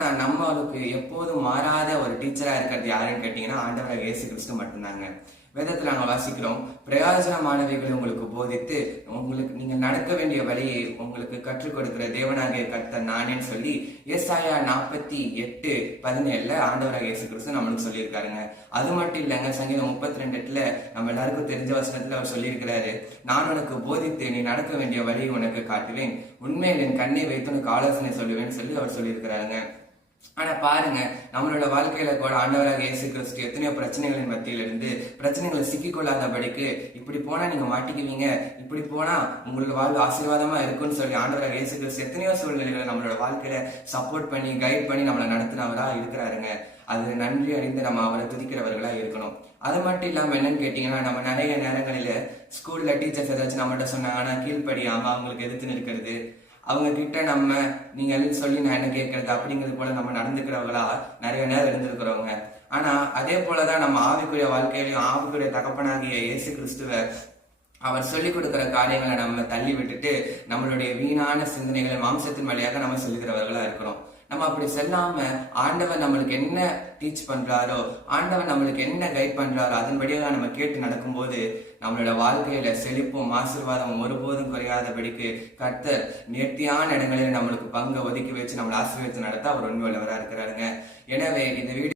நம்மளுக்கு எப்போதும் மாறாத ஒரு டீச்சரா இருக்கிறது யாருன்னு கேட்டீங்கன்னா ஆண்டவராக இயேசு கிறிஸ்து மட்டும்தாங்க. வேதத்துல நாங்க வாசிக்கிறோம், பிரயோஜனமானவைகளை உங்களுக்கு போதித்து நீங்க நடக்க வேண்டிய வழியை உங்களுக்கு கற்றுக் கொடுக்கிற தேவனாகிய கர்த்தர் நானேன்னு சொல்லி ஏசாயா 48:17 ஆண்டவராக இயேசு கிறிஸ்து நம்மளுக்கு சொல்லியிருக்காருங்க. அது மட்டும் இல்லைங்க, சங்கீதம் 32:8 நம்ம எல்லாருக்கும் தெரிஞ்ச வசனத்துல அவர் சொல்லியிருக்கிறாரு, நான் உனக்கு போதித்து நீ நடக்க வேண்டிய வழியை உனக்கு காட்டுவேன், உண்மையில் என் கண்ணை வைத்து உனக்கு ஆலோசனை சொல்லுவேன்னு சொல்லி அவர் சொல்லியிருக்கிறாருங்க. ஆனா பாருங்க, நம்மளோட வாழ்க்கையில கூட ஆண்டவராக இயேசு கிறிஸ்து எத்தனையோ பிரச்சனைகளின் மத்தியில இருந்து பிரச்சனைகளை சிக்கிக்கொள்ளாதபடிக்கு, இப்படி போனா நீங்க மாட்டிக்குவீங்க, இப்படி போனா உங்களோட வாழ்வு ஆசீர்வாதமா இருக்குன்னு சொல்லி ஆண்டவராக இயேசு கிறிஸ்து எத்தனையோ சூழ்நிலைகளை நம்மளோட வாழ்க்கையில சப்போர்ட் பண்ணி கைட் பண்ணி நம்மளை நடத்தினவரா இருக்கிறாருங்க. அது நன்றி அறிந்து நம்ம அவரை துதிக்கிறவர்களா இருக்கணும். அது மட்டும் இல்லாம என்னன்னு கேட்டீங்கன்னா, நம்ம நிறைய நேரங்களில ஸ்கூல்ல டீச்சர்ஸ் ஏதாச்சும் நம்மகிட்ட சொன்னாங்கன்னா கீழ்ப்படியாம அவங்களுக்கு எதிர்த்து நிற்கிறது, அவங்க கிட்ட நம்ம நீங்க சொல்லி நான் என்ன கேட்கறது அப்படிங்கிறது போல நம்ம நடந்துக்கிறவங்களா நிறைய நேரம் இருந்திருக்கிறவங்க. ஆனா அதே போலதான் நம்ம ஆவிக்குரிய வாழ்க்கையிலையும் ஆவிக்குரிய தகப்பனாகிய இயேசு கிறிஸ்துவ அவர் சொல்லிக் கொடுக்கிற காரியங்களை நம்ம தள்ளி விட்டுட்டு நம்மளுடைய வீணான சிந்தனைகளை மாம்சத்தின் வழியாக நம்ம சொல்லுகிறவர்களா இருக்கிறோம். நம்ம அப்படி சொல்லாம ஆண்டவர் நம்மளுக்கு என்ன டீச் பண்றாரோ, ஆண்டவர் நம்மளுக்கு என்ன கைட் பண்றாரோ அதன்படியாக நம்ம கேட்டு நடக்கும்போது நம்மளோட வாழ்க்கையில செழிப்பும் ஆசீர்வாதமும் ஒருபோதும் குறையாதபடிக்கு கர்த்தர் நேர்த்தியான இடங்களில் நம்மளுக்கு பங்கு ஒதுக்கி வச்சு நம்மளை ஆசீர்வதித்து நடத்த அவர் உண்மை உள்ளவரா இருக்கிறாருங்க. எனவே இந்த வீடியோ